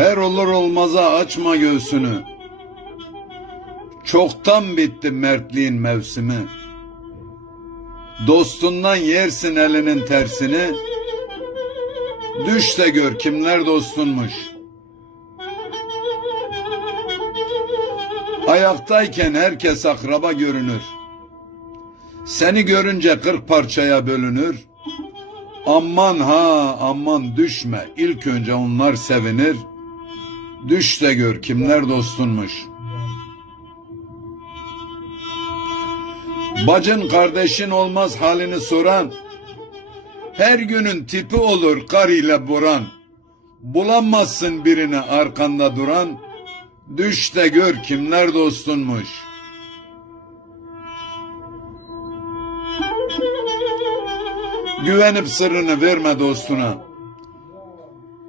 Her olur olmaza açma göğsünü. Çoktan bitti mertliğin mevsimi. Dostundan yersin elinin tersini. Düş de gör kimler dostunmuş. Ayaktayken herkes akraba görünür. Seni görünce kırk parçaya bölünür. Aman ha aman düşme ilk önce onlar sevinir. Düş de gör kimler dostunmuş. Bacın kardeşin olmaz halini soran. Her günün tipi olur kar ile buran. Bulamazsın birini arkanda duran. Düş de gör kimler dostunmuş. Güvenip sırrını verme dostuna.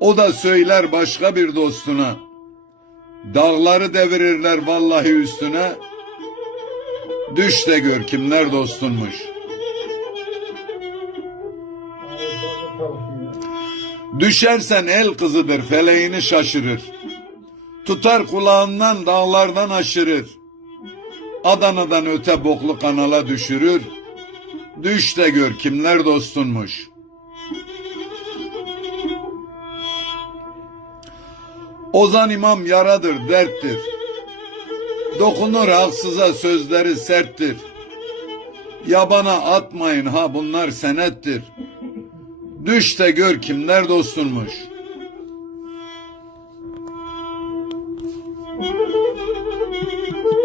O da söyler başka bir dostuna. Dağları devirirler vallahi üstüne. Düş de gör kimler dostunmuş. Düşersen el kızıdır feleğini şaşırır. Tutar kulağından dağlardan aşırır. Adana'dan öte boklu kanala düşürür. Düş de gör kimler dostunmuş. Ozan imam yaradır, derttir. Dokunur haksıza sözleri serttir. Yabana atmayın ha bunlar senettir. Düş de gör kimler dostunmuş.